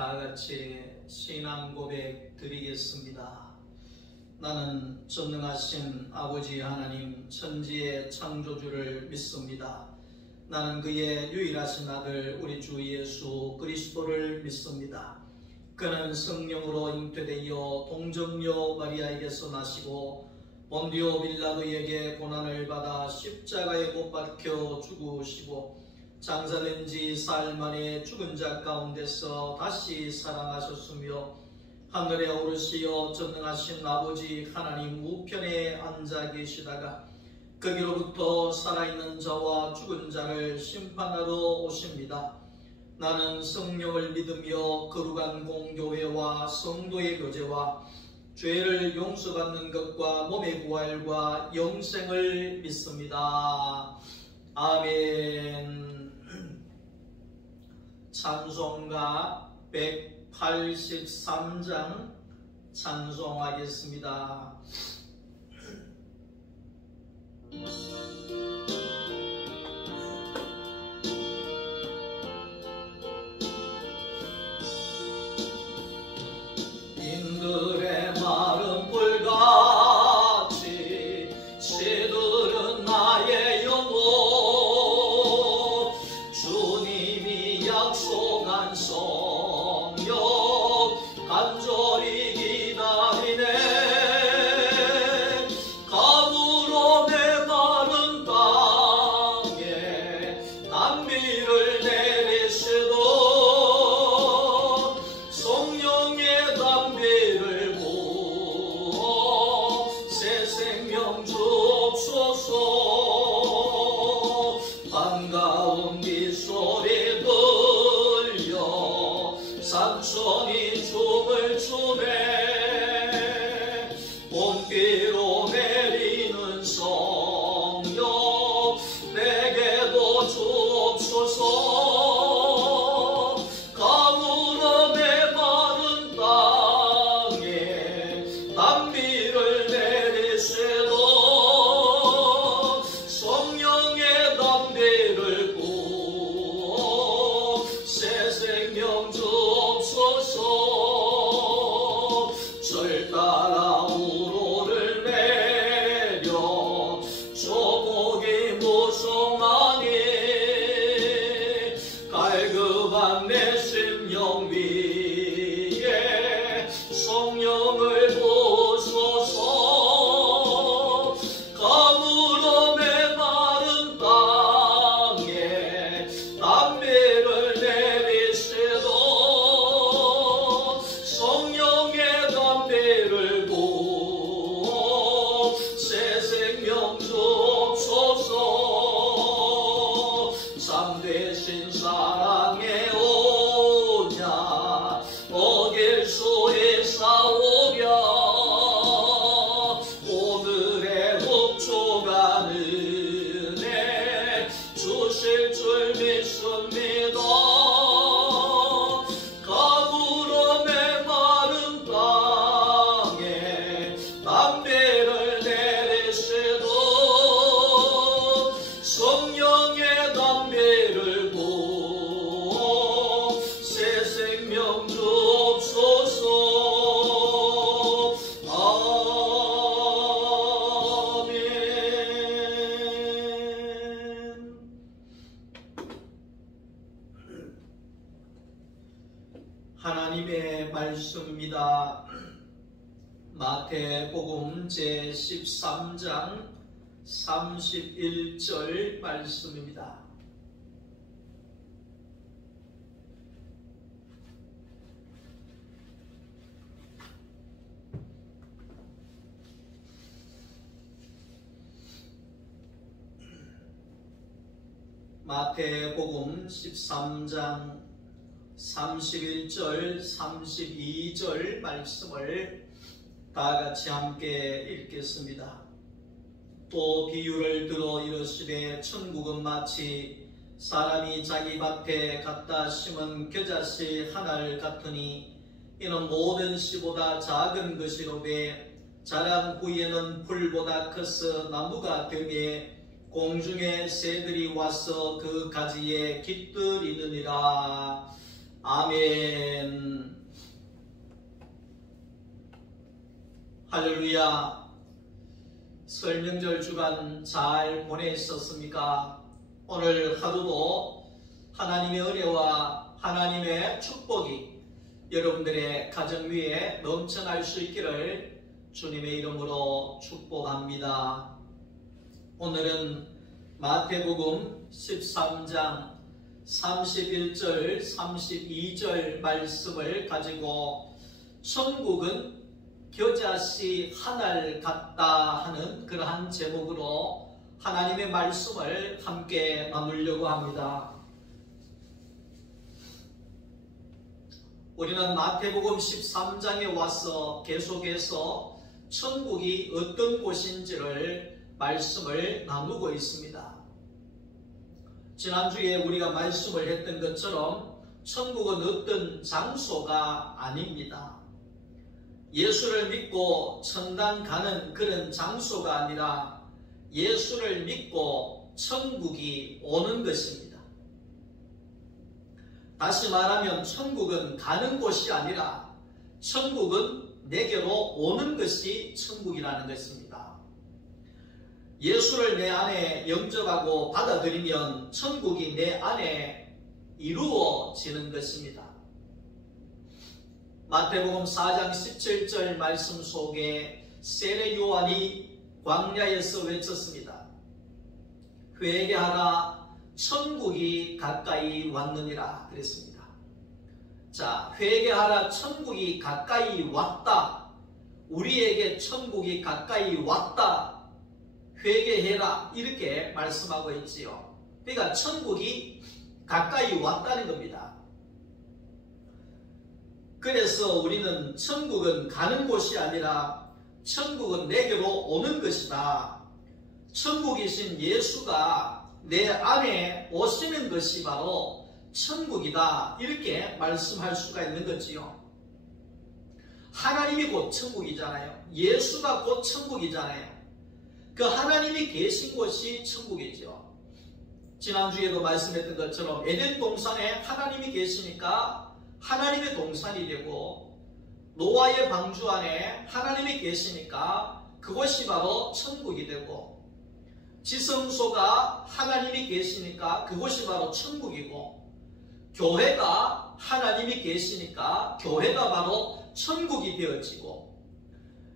다 같이 신앙 고백 드리겠습니다. 나는 전능하신 아버지 하나님 천지의 창조주를 믿습니다. 나는 그의 유일하신 아들 우리 주 예수 그리스도를 믿습니다. 그는 성령으로 잉태되어 동정녀 마리아에게서 나시고 본디오 빌라도에게 고난을 받아 십자가에 못 박혀 죽으시고 장사된 지 사흘 만에 죽은 자 가운데서 다시 살아나셨으며 하늘에 오르시어 전능하신 아버지 하나님 우편에 앉아 계시다가 거기로부터 살아있는 자와 죽은 자를 심판하러 오십니다. 나는 성령을 믿으며 거룩한 공교회와 성도의 교제와 죄를 용서받는 것과 몸의 부활과 영생을 믿습니다. 아멘. 찬송가 183장 찬송하겠습니다. 인들의 마른 불같이 시들은 나의 영혼 주님이 약속한 성령 간절히 기다리네. 가물어 메마른 땅에 단비를 내리시도 성령의 담비를 부어 새 생명 주옵소서. 반가운 빗소리 들려 삼촌이 춤을 추네. 봄비로 내리는 성령 내게도 주옵소서. 가물어 메마른 땅에 단비를 내리시도 성령의 담비를 부어 새 생명 주옵소서. 절 따라 우로를 내려 조목이 무성하니 갈급한 내 심령 위에 성령을 부소서. 가물어 메마른 땅에 담비를 내리시도 성령의 담비를 부어 새 생명 주옵소서. 참되신 사랑에 오냐 어길 수 있사오랴. 오늘의 흡족한 은혜 주실 줄 믿습니다. 가물어 메마른 땅에 담비를 내리시도 성령의 담비를 부어 새 생명 주옵소서. 아멘. 하나님의 말씀입니다. 마태복음 제13장 31절 말씀입니다. 마태복음 13장 31절 32절 말씀을 다 같이 함께 읽겠습니다. 또 비유를 들어 이르시되 천국은 마치 사람이 자기 밭에 갖다 심은 겨자씨 하나를 같으니 이는 모든 씨보다 작은 것이로되 자란 후에는 풀보다 커서 나무가 되매 공중의 새들이 와서 그 가지에 깃들이느니라. 아멘. 할렐루야. 설 명절 주간 잘 보내셨습니까? 오늘 하루도 하나님의 은혜와 하나님의 축복이 여러분들의 가정 위에 넘쳐날 수 있기를 주님의 이름으로 축복합니다. 오늘은 마태복음 13장 31절 32절 말씀을 가지고 천국은 겨자씨 하나를 같다 하는 그러한 제목으로 하나님의 말씀을 함께 나누려고 합니다. 우리는 마태복음 13장에 와서 계속해서 천국이 어떤 곳인지를 말씀을 나누고 있습니다. 지난주에 우리가 말씀을 했던 것처럼 천국은 어떤 장소가 아닙니다. 예수를 믿고 천당 가는 그런 장소가 아니라 예수를 믿고 천국이 오는 것입니다. 다시 말하면 천국은 가는 곳이 아니라 천국은 내게로 오는 것이 천국이라는 것입니다. 예수를 내 안에 영접하고 받아들이면 천국이 내 안에 이루어지는 것입니다. 마태복음 4장 17절 말씀 속에 세례 요한이 광야에서 외쳤습니다. 회개하라, 천국이 가까이 왔느니라 그랬습니다. 자, 회개하라, 천국이 가까이 왔다. 우리에게 천국이 가까이 왔다. 회개해라, 이렇게 말씀하고 있지요. 그러니까 천국이 가까이 왔다는 겁니다. 그래서 우리는 천국은 가는 곳이 아니라 천국은 내게로 오는 것이다. 천국이신 예수가 내 안에 오시는 것이 바로 천국이다. 이렇게 말씀할 수가 있는 거지요. 하나님이 곧 천국이잖아요. 예수가 곧 천국이잖아요. 그 하나님이 계신 곳이 천국이죠. 지난주에도 말씀했던 것처럼 에덴 동산에 하나님이 계시니까 하나님의 동산이 되고, 노아의 방주 안에 하나님이 계시니까 그것이 바로 천국이 되고, 지성소가 하나님이 계시니까 그것이 바로 천국이고, 교회가 하나님이 계시니까 교회가 바로 천국이 되어지고,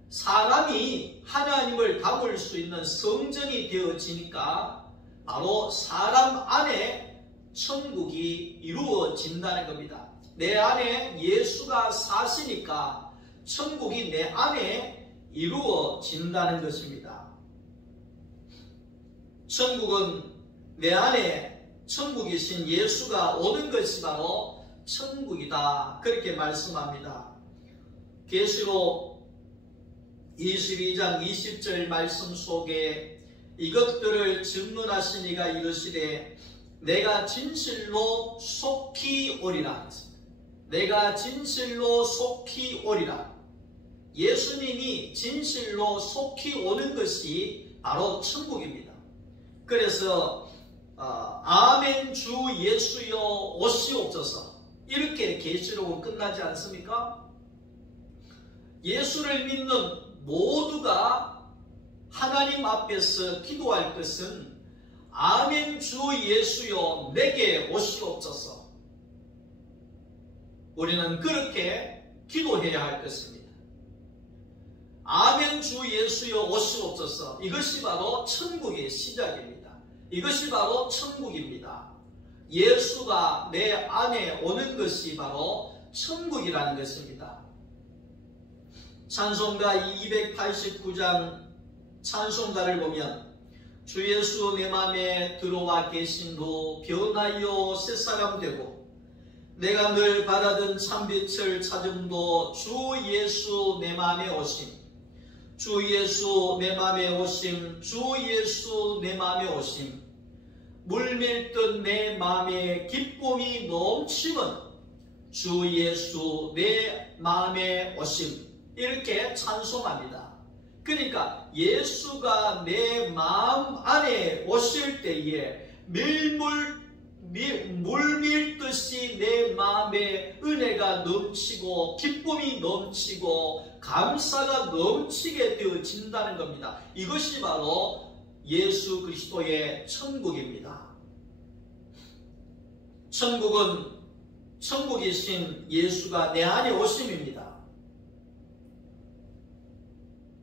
사람이 하나님을 담을 수 있는 성전이 되어지니까 바로 사람 안에 천국이 이루어진다는 겁니다. 내 안에 예수가 사시니까 천국이 내 안에 이루어진다는 것입니다. 천국은 내 안에 천국이신 예수가 오는 것이 바로 천국이다. 그렇게 말씀합니다. 계시록 22장 20절 말씀 속에 이것들을 증언하신 이가 이르시되 내가 진실로 속히 오리라. 내가 진실로 속히 오리라. 예수님이 진실로 속히 오는 것이 바로 천국입니다. 그래서 아멘 주 예수여 오시옵소서, 이렇게 계시록은 끝나지 않습니까? 예수를 믿는 모두가 하나님 앞에서 기도할 것은 아멘 주 예수여 내게 오시옵소서. 우리는 그렇게 기도해야 할 것입니다. 아멘 주 예수여 오시옵소서. 이것이 바로 천국의 시작입니다. 이것이 바로 천국입니다. 예수가 내 안에 오는 것이 바로 천국이라는 것입니다. 찬송가 289장 찬송가를 보면 주 예수 내 맘에 들어와 계신 후 변하여 새사람 되고 내가 늘 바라던 참빛을 찾음도 주 예수 내 맘에 오심, 주 예수 내 맘에 오심, 주 예수 내 맘에 오심, 물밀듯 내 맘에 기쁨이 넘치면 주 예수 내 맘에 오심, 이렇게 찬송합니다. 그러니까 예수가 내 마음 안에 오실 때에 물밀듯이 내 마음에 은혜가 넘치고 기쁨이 넘치고 감사가 넘치게 되어진다는 겁니다. 이것이 바로 예수 그리스도의 천국입니다. 천국은 천국이신 예수가 내 안에 오심입니다.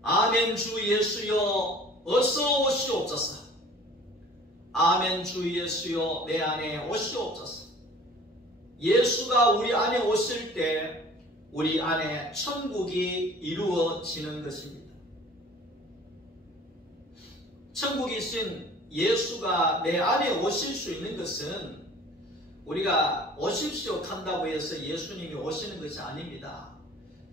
아멘. 주 예수여 어서 오시옵소서. 아멘. 주 예수여 내 안에 오시옵소서. 예수가 우리 안에 오실 때 우리 안에 천국이 이루어지는 것입니다. 천국이신 예수가 내 안에 오실 수 있는 것은 우리가 오십시오 한다고 해서 예수님이 오시는 것이 아닙니다.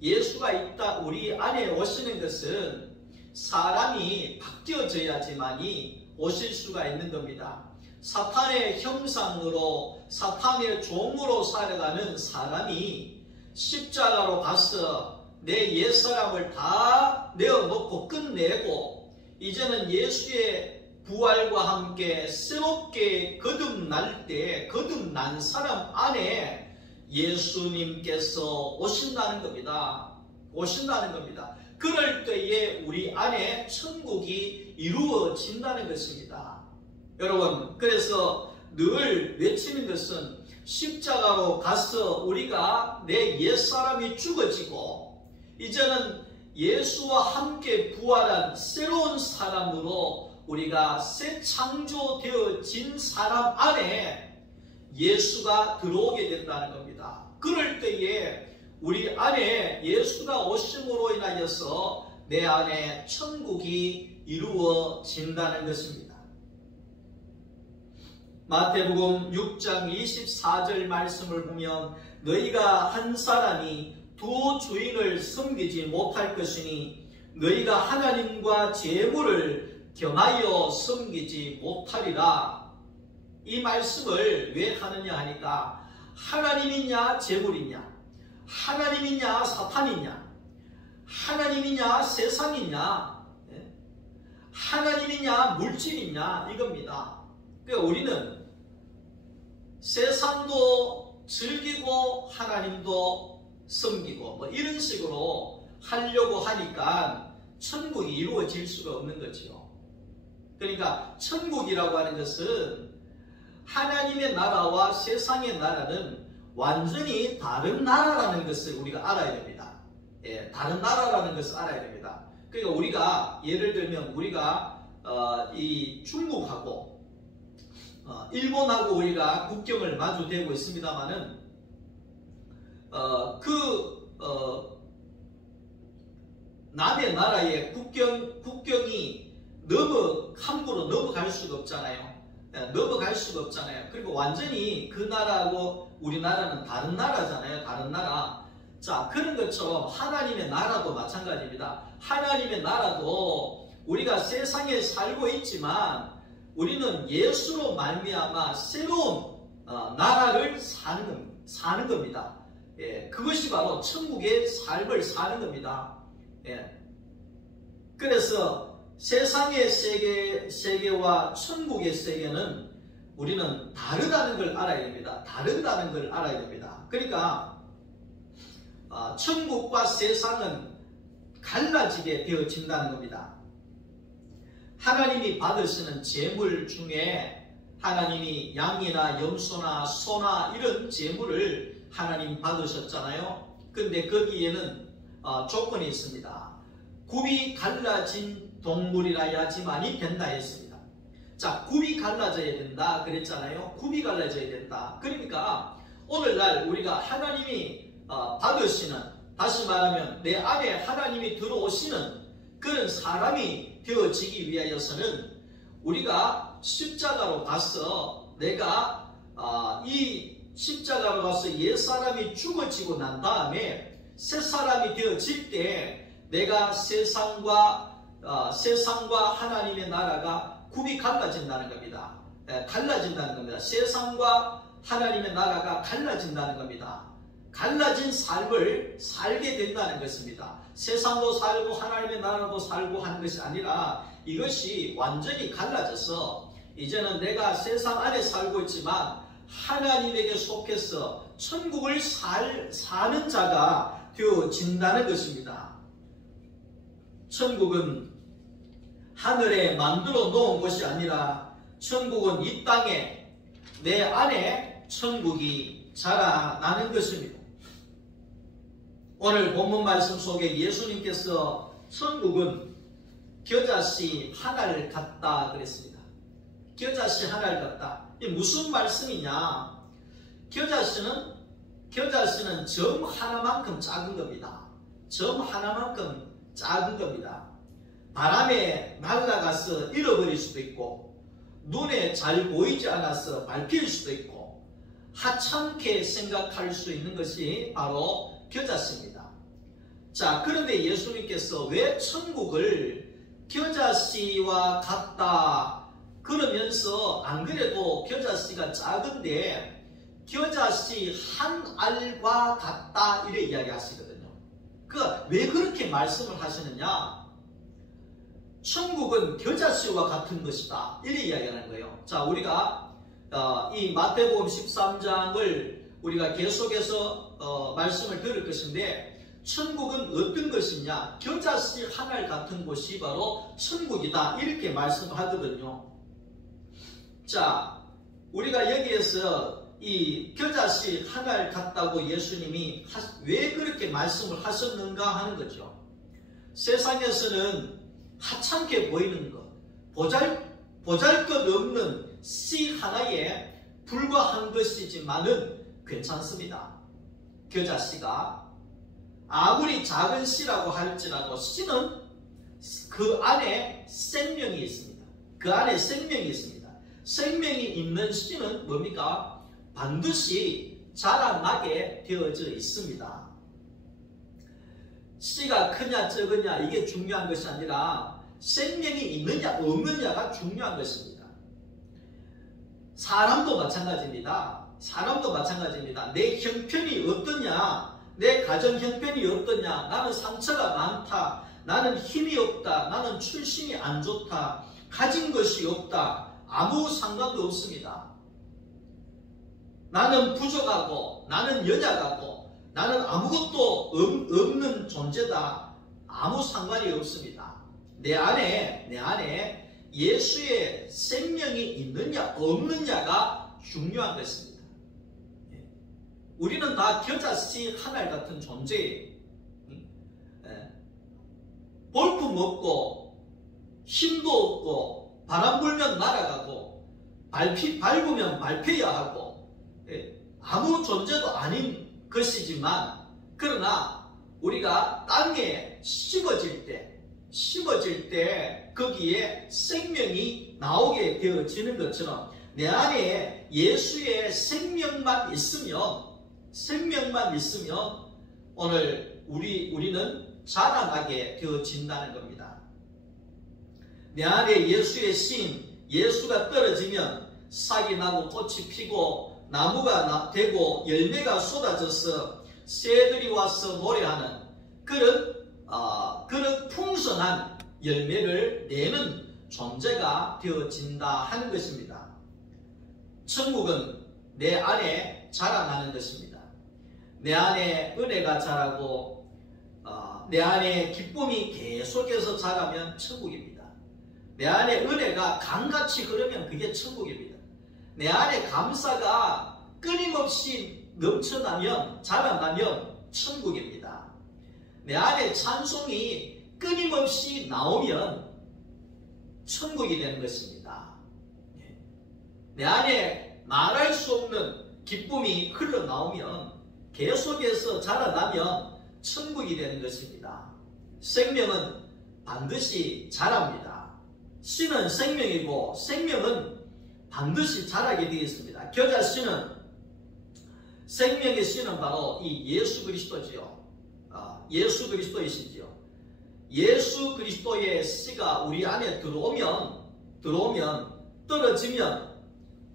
예수가 있다 우리 안에 오시는 것은 사람이 바뀌어져야지만이 오실 수가 있는 겁니다. 사탄의 형상으로 사탄의 종으로 살아가는 사람이 십자가로 가서 내 옛사람을 다 내어놓고 끝내고 이제는 예수의 부활과 함께 새롭게 거듭날 때 거듭난 사람 안에 예수님께서 오신다는 겁니다. 오신다는 겁니다. 그럴 때에 우리 안에 천국이 이루어진다는 것입니다. 여러분, 그래서 늘 외치는 것은 십자가로 가서 우리가 내 옛사람이 죽어지고 이제는 예수와 함께 부활한 새로운 사람으로 우리가 새 창조되어진 사람 안에 예수가 들어오게 된다는 겁니다. 그럴 때에 우리 안에 예수가 오심으로 인하여서 내 안에 천국이 이루어진다는 것입니다. 마태복음 6장 24절 말씀을 보면 너희가 한 사람이 두 주인을 섬기지 못할 것이니 너희가 하나님과 재물을 겸하여 섬기지 못하리라. 이 말씀을 왜 하느냐 하니까 하나님이냐 재물이냐, 하나님이냐 사탄이냐, 하나님이냐 세상이냐, 하나님이냐 물질이냐 이겁니다. 그러니까 우리는 세상도 즐기고 하나님도 섬기고 뭐 이런 식으로 하려고 하니까 천국이 이루어질 수가 없는 거지요. 그러니까 천국이라고 하는 것은 하나님의 나라와 세상의 나라는 완전히 다른 나라라는 것을 우리가 알아야 됩니다. 예, 다른 나라라는 것을 알아야 됩니다. 그러니까 우리가 예를 들면 우리가 이 중국하고 일본하고 우리가 국경을 마주대고 있습니다만은 남의 나라의 국경이 너무 함부로 넘어갈 수가 없잖아요. 넘어갈 수가 없잖아요. 그리고 완전히 그 나라하고 우리나라는 다른 나라잖아요. 다른 나라. 자, 그런 것처럼 하나님의 나라도 마찬가지입니다. 하나님의 나라도 우리가 세상에 살고 있지만 우리는 예수로 말미암아 새로운 나라를 사는 겁니다. 예, 그것이 바로 천국의 삶을 사는 겁니다. 예. 그래서 세상의 세계와 천국의 세계는 우리는 다르다는 걸 알아야 됩니다. 다르다는 걸 알아야 됩니다. 그러니까 천국과 세상은 갈라지게 되어진다는 겁니다. 하나님이 받으시는 재물 중에 하나님이 양이나 염소나 소나 이런 재물을 하나님 받으셨잖아요. 근데 거기에는 조건이 있습니다. 굽이 갈라진 동물이라야지만이 된다 했습니다. 자, 굽이 갈라져야 된다 그랬잖아요. 굽이 갈라져야 된다. 그러니까 오늘날 우리가 하나님이 받으시는, 다시 말하면 내 안에 하나님이 들어오시는 그런 사람이 되어지기 위하여서는 우리가 십자가로 가서 내가 이 십자가로 가서 옛사람이 죽어지고 난 다음에 새사람이 되어질 때 내가 세상과 하나님의 나라가 굽이 갈라진다는 겁니다. 갈라진다는 겁니다. 세상과 하나님의 나라가 갈라진다는 겁니다. 갈라진 삶을 살게 된다는 것입니다. 세상도 살고 하나님의 나라도 살고 하는 것이 아니라 이것이 완전히 갈라져서 이제는 내가 세상 안에 살고 있지만 하나님에게 속해서 천국을 사는 자가 되어진다는 것입니다. 천국은 하늘에 만들어 놓은 곳이 아니라 천국은 이 땅에 내 안에 천국이 자라나는 것입니다. 오늘 본문 말씀 속에 예수님께서 천국은 겨자씨 하나를 같다 그랬습니다. 겨자씨 하나를 같다. 이게 무슨 말씀이냐? 겨자씨는 점 하나만큼 작은 겁니다. 점 하나만큼 작은 겁니다. 바람에 날아가서 잃어버릴 수도 있고 눈에 잘 보이지 않아서 밟힐 수도 있고 하찮게 생각할 수 있는 것이 바로 겨자씨입니다. 자, 그런데 예수님께서 왜 천국을 겨자씨와 같다 그러면서 안 그래도 겨자씨가 작은데 겨자씨 한 알과 같다 이래 이야기하시거든요. 왜 그렇게 말씀을 하시느냐? 천국은 겨자씨와 같은 것이다 이래 이야기하는 거예요. 자, 우리가 이 마태복음 13장을 우리가 계속해서 말씀을 들을 것인데 천국은 어떤 것이냐? 겨자씨 한 알 같은 곳이 바로 천국이다 이렇게 말씀하거든요. 자, 우리가 여기에서 이 겨자씨 한 알 같다고 예수님이 왜 그렇게 말씀을 하셨는가 하는 거죠. 세상에서는 하찮게 보이는 것, 보잘것없는 씨 하나에 불과한 것이지만은 괜찮습니다. 겨자씨가 아무리 작은 씨라고 할지라도 씨는 그 안에 생명이 있습니다. 그 안에 생명이 있습니다. 생명이 있는 씨는 뭡니까? 반드시 자라나게 되어져 있습니다. 씨가 크냐 적으냐 이게 중요한 것이 아니라 생명이 있느냐 없느냐가 중요한 것입니다. 사람도 마찬가지입니다. 내 형편이 어떠냐, 내 가정 형편이 어떠냐, 나는 상처가 많다, 나는 힘이 없다, 나는 출신이 안 좋다, 가진 것이 없다, 아무 상관도 없습니다. 나는 부족하고 나는 연약하고 나는 아무것도 없는 존재다, 아무 상관이 없습니다. 내 안에 예수의 생명이 있느냐 없느냐가 중요한 것입니다. 우리는 다 겨자씨 한 알 같은 존재예요. 볼품 없고 힘도 없고 바람 불면 날아가고 밟으면 밟혀야 하고 아무 존재도 아닌 것이지만, 그러나 우리가 땅에 심어질 때 거기에 생명이 나오게 되어지는 것처럼 내 안에 예수의 생명만 있으면 오늘 우리는 자라나게 되어진다는 겁니다. 내 안에 예수의 신, 예수가 떨어지면 싹이 나고 꽃이 피고 나무가 되고 열매가 쏟아져서 새들이 와서 노래하는 그런 풍성한 열매를 내는 존재가 되어진다 하는 것입니다. 천국은 내 안에 자라나는 것입니다. 내 안에 은혜가 자라고 내 안에 기쁨이 계속해서 자라면 천국입니다. 내 안에 은혜가 강같이 흐르면 그게 천국입니다. 내 안에 감사가 끊임없이 넘쳐나면 자라나면 천국입니다. 내 안에 찬송이 끊임없이 나오면 천국이 되는 것입니다. 내 안에 말할 수 없는 기쁨이 흘러나오면 계속해서 자라나면 천국이 되는 것입니다. 생명은 반드시 자랍니다. 씨는 생명이고 생명은 반드시 자라게 되어 있습니다. 겨자씨는 생명의 씨는 바로 이 예수 그리스도지요. 예수 그리스도이시지요. 예수 그리스도의 씨가 우리 안에 들어오면 떨어지면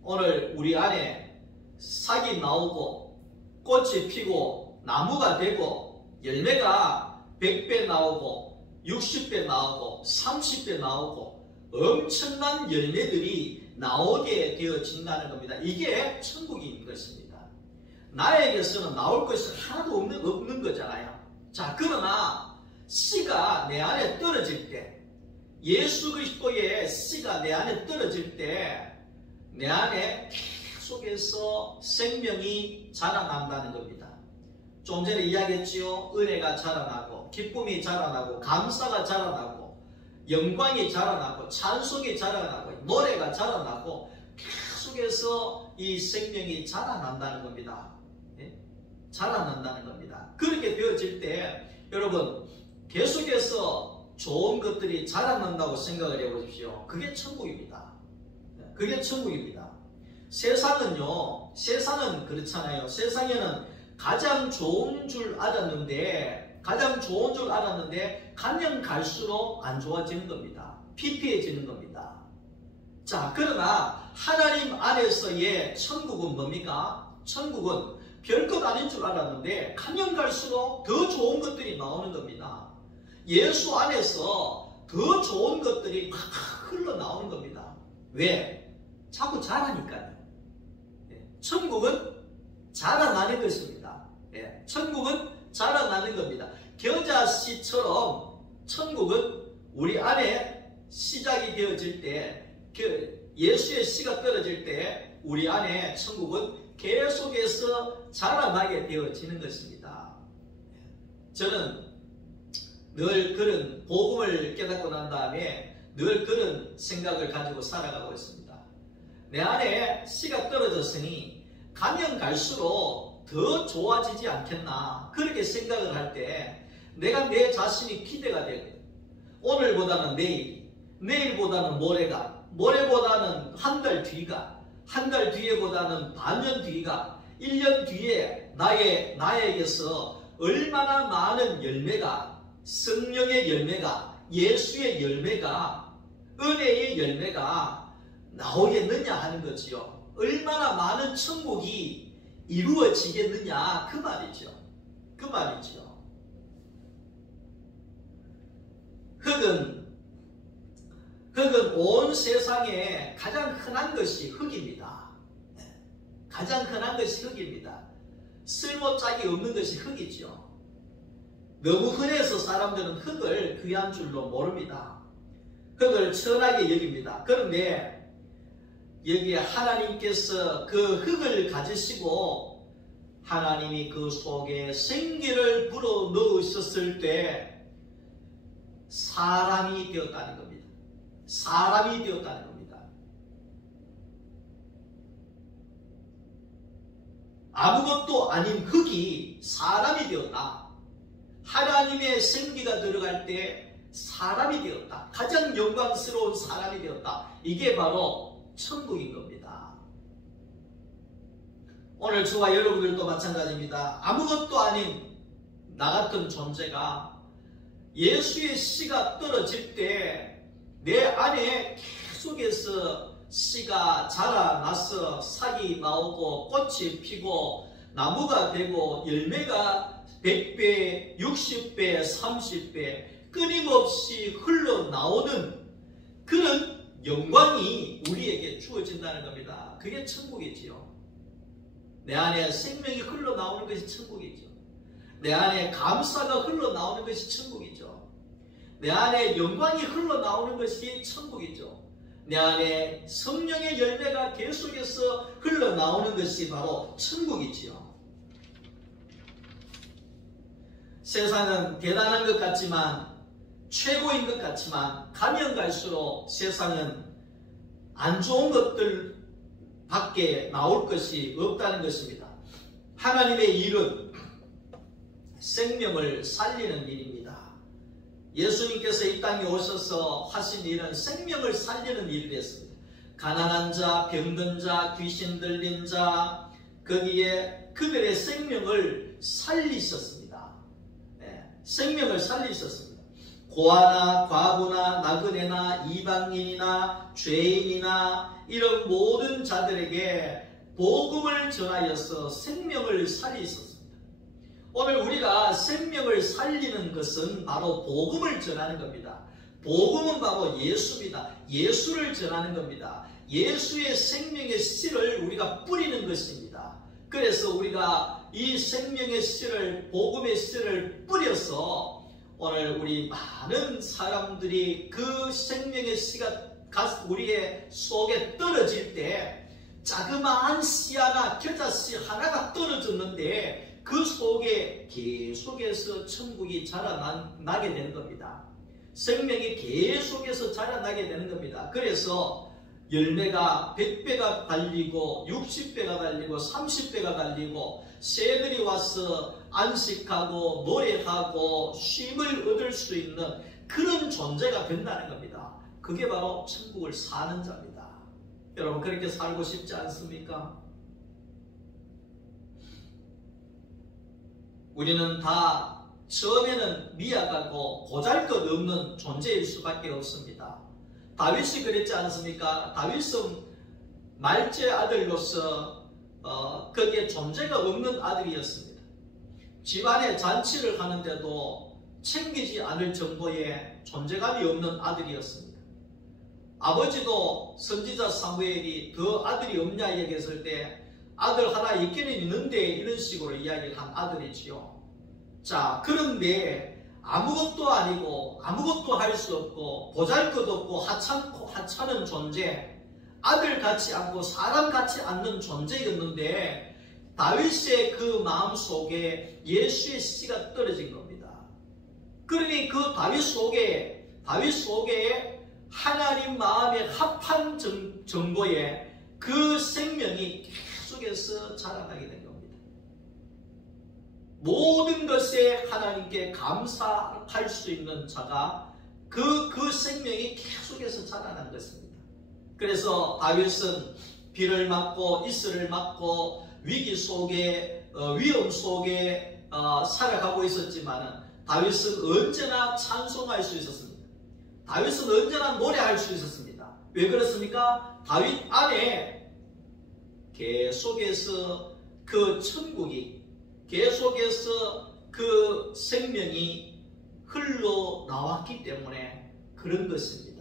오늘 우리 안에 싹이 나오고 꽃이 피고 나무가 되고 열매가 100배 나오고 60배 나오고 30배 나오고 엄청난 열매들이 나오게 되어진다는 겁니다. 이게 천국인 것입니다. 나에게서는 나올 것이 하나도 없는 거잖아요. 자, 그러나 씨가 내 안에 떨어질 때, 예수 그리스도의 씨가 내 안에 떨어질 때 내 안에 계속해서 생명이 자라난다는 겁니다. 좀 전에 이야기했지요. 은혜가 자라나고 기쁨이 자라나고 감사가 자라나고 영광이 자라나고 찬송이 자라나고 노래가 자라나고 계속해서 이 생명이 자라난다는 겁니다. 네? 자라난다는 겁니다. 그렇게 되어질 때 여러분 계속해서 좋은 것들이 자라난다고 생각을 해보십시오. 그게 천국입니다. 그게 천국입니다. 세상은 그렇잖아요. 세상에는 가장 좋은 줄 알았는데 가면 갈수록 안 좋아지는 겁니다. 피폐해지는 겁니다. 자, 그러나 하나님 안에서의 천국은 뭡니까? 천국은 별것 아닌 줄 알았는데 가면 갈수록 더 좋은 것들이 나오는 겁니다. 예수 안에서 더 좋은 것들이 막 흘러나오는 겁니다. 왜? 자꾸 자라니까요. 천국은 자라나는 것입니다. 천국은 자라나는 겁니다. 겨자씨처럼 천국은 우리 안에 시작이 되어질 때, 예수의 씨가 떨어질 때 우리 안에 천국은 계속해서 자라나게 되어지는 것입니다. 저는 늘 그런 복음을 깨닫고 난 다음에 늘 그런 생각을 가지고 살아가고 있습니다. 내 안에 씨가 떨어졌으니 가면 갈수록 더 좋아지지 않겠나, 그렇게 생각을 할 때 내가 내 자신이 기대가 되고, 오늘보다는 내일, 내일보다는 모레가, 모레보다는 한 달 뒤가, 한 달 뒤에보다는 반년 뒤가, 1년 뒤에 나에게서 얼마나 많은 열매가, 성령의 열매가, 예수의 열매가, 은혜의 열매가 나오겠느냐 하는 거지요. 얼마나 많은 천국이 이루어지겠느냐, 그 말이죠. 그 말이죠. 흙은 온 세상에 가장 흔한 것이 흙입니다. 가장 흔한 것이 흙입니다. 쓸모짝이 없는 것이 흙이죠. 너무 흔해서 사람들은 흙을 귀한 줄로 모릅니다. 흙을 천하게 여깁니다. 그런데 여기에 하나님께서 그 흙을 가지시고 하나님이 그 속에 생기를 불어 넣으셨을 때 사람이 되었다는 겁니다. 사람이 되었다는 겁니다. 아무것도 아닌 흙이 사람이 되었다. 하나님의 생기가 들어갈 때 사람이 되었다. 가장 영광스러운 사람이 되었다. 이게 바로 천국인 겁니다. 오늘 저와 여러분들도 마찬가지입니다. 아무것도 아닌 나 같은 존재가 예수의 씨가 떨어질 때 내 안에 계속해서 씨가 자라나서 싹이 나오고 꽃이 피고 나무가 되고 열매가 100배, 60배, 30배 끊임없이 흘러나오는 그런 영광이 우리에게 주어진다는 겁니다. 그게 천국이지요. 내 안에 생명이 흘러나오는 것이 천국이죠. 내 안에 감사가 흘러나오는 것이 천국이죠. 내 안에 영광이 흘러나오는 것이 천국이죠. 내 안에 성령의 열매가 계속해서 흘러나오는 것이 바로 천국이지요. 세상은 대단한 것 같지만, 최고인 것 같지만 가면 갈수록 세상은 안 좋은 것들 밖에 나올 것이 없다는 것입니다. 하나님의 일은 생명을 살리는 일입니다. 예수님께서 이 땅에 오셔서 하신 일은 생명을 살리는 일이었습니다. 가난한 자, 병든 자, 귀신 들린 자, 거기에 그들의 생명을 살리셨습니다. 생명을 살리셨습니다. 고아나 과부나 나그네나 이방인이나 죄인이나 이런 모든 자들에게 복음을 전하여서 생명을 살리셨습니다. 오늘 우리가 생명을 살리는 것은 바로 복음을 전하는 겁니다. 복음은 바로 예수입니다. 예수를 전하는 겁니다. 예수의 생명의 씨를 우리가 뿌리는 것입니다. 그래서 우리가 이 생명의 씨를, 복음의 씨를 뿌려서 오늘 우리 많은 사람들이 그 생명의 씨가 우리의 속에 떨어질 때 자그마한 씨 하나, 겨자씨 하나가 떨어졌는데 그 속에 계속해서 천국이 자라나게 되는 겁니다. 생명이 계속해서 자라나게 되는 겁니다. 그래서 열매가 100배가 달리고 60배가 달리고 30배가 달리고 새들이 와서 안식하고 노래하고 쉼을 얻을 수 있는 그런 존재가 된다는 겁니다. 그게 바로 천국을 사는 자입니다. 여러분 그렇게 살고 싶지 않습니까? 우리는 다 처음에는 미약하고 보잘것없는 존재일 수밖에 없습니다. 다윗이 그랬지 않습니까? 다윗은 말제 아들로서 거기에 존재가 없는 아들이었습니다. 집안에 잔치를 하는데도 챙기지 않을 정도의 존재감이 없는 아들이었습니다. 아버지도 선지자 사무엘이 더 아들이 없냐 얘기했을 때 아들 하나 있기는 있는데 이런 식으로 이야기를 한 아들이지요. 자, 그런데 아무것도 아니고 아무것도 할 수 없고 보잘것없고 하찮은 존재, 아들 같지 않고 사람 같지 않는 존재였는데 다윗의 그 마음속에 예수의 씨가 떨어진 겁니다. 그러니 그 다윗 속에 하나님 마음에 합한 정도의 그 생명이 계속해서 자라나게 된 겁니다. 모든 것에 하나님께 감사할 수 있는 자가 그 생명이 계속해서 자라난 것입니다. 그래서 다윗은 비를 맞고 이슬을 맞고 위기 속에 위험 속에 살아가고 있었지만 다윗은 언제나 찬송할 수 있었습니다. 다윗은 언제나 노래할 수 있었습니다. 왜 그렇습니까? 다윗 안에 계속해서 그 천국이, 계속해서 그 생명이 흘러나왔기 때문에 그런 것입니다.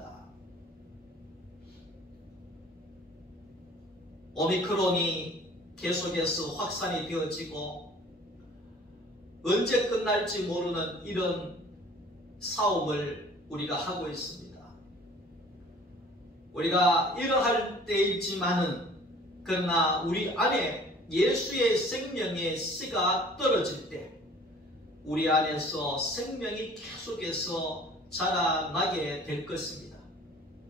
오미크론이 계속해서 확산이 되어지고 언제 끝날지 모르는 이런 싸움을 우리가 하고 있습니다. 우리가 이러할 때이지만은 그러나 우리 안에 예수의 생명의 씨가 떨어질 때 우리 안에서 생명이 계속해서 자라나게 될 것입니다.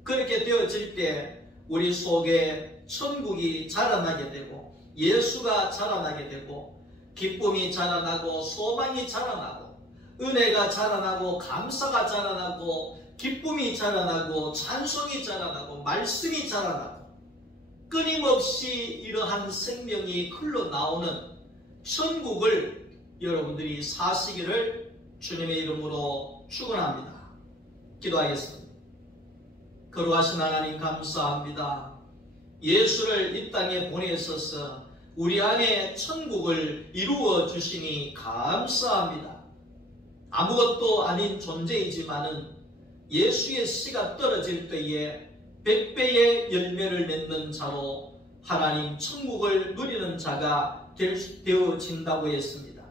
그렇게 되어질 때 우리 속에 천국이 자라나게 되고 예수가 자라나게 되고 기쁨이 자라나고 소망이 자라나고 은혜가 자라나고 감사가 자라나고 기쁨이 자라나고 찬송이 자라나고 말씀이 자라나고 끊임없이 이러한 생명이 흘러나오는 천국을 여러분들이 사시기를 주님의 이름으로 축원합니다. 기도하겠습니다. 거룩하신 하나님 감사합니다. 예수를 이 땅에 보내셔서 우리 안에 천국을 이루어 주시니 감사합니다. 아무것도 아닌 존재이지만은 예수의 씨가 떨어질 때에 100배의 열매를 맺는 자로 하나님 천국을 누리는 자가 되어진다고 했습니다.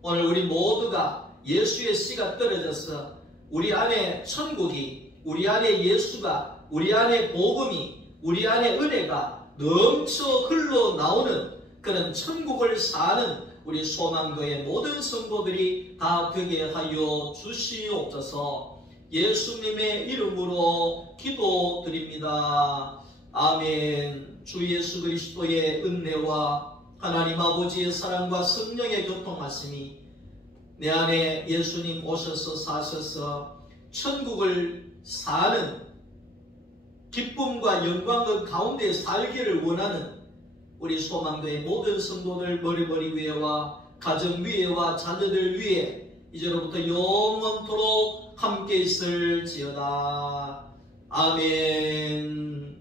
오늘 우리 모두가 예수의 씨가 떨어져서 우리 안에 천국이, 우리 안에 예수가, 우리 안에 복음이, 우리 안에 은혜가 넘쳐 흘러나오는 그런 천국을 사는 우리 소망교회 모든 성도들이 다 되게 하여 주시옵소서. 예수님의 이름으로 기도드립니다. 아멘. 주 예수 그리스도의 은혜와 하나님 아버지의 사랑과 성령의 교통하심이 내 안에 예수님 오셔서 사셔서 천국을 사는 기쁨과 영광의 가운데 살기를 원하는 우리 소망교회 모든 성도들 머리 위에와 가정 위에와 자녀들 위에 이제로부터 영원토록 함께 있을지어다. 아멘.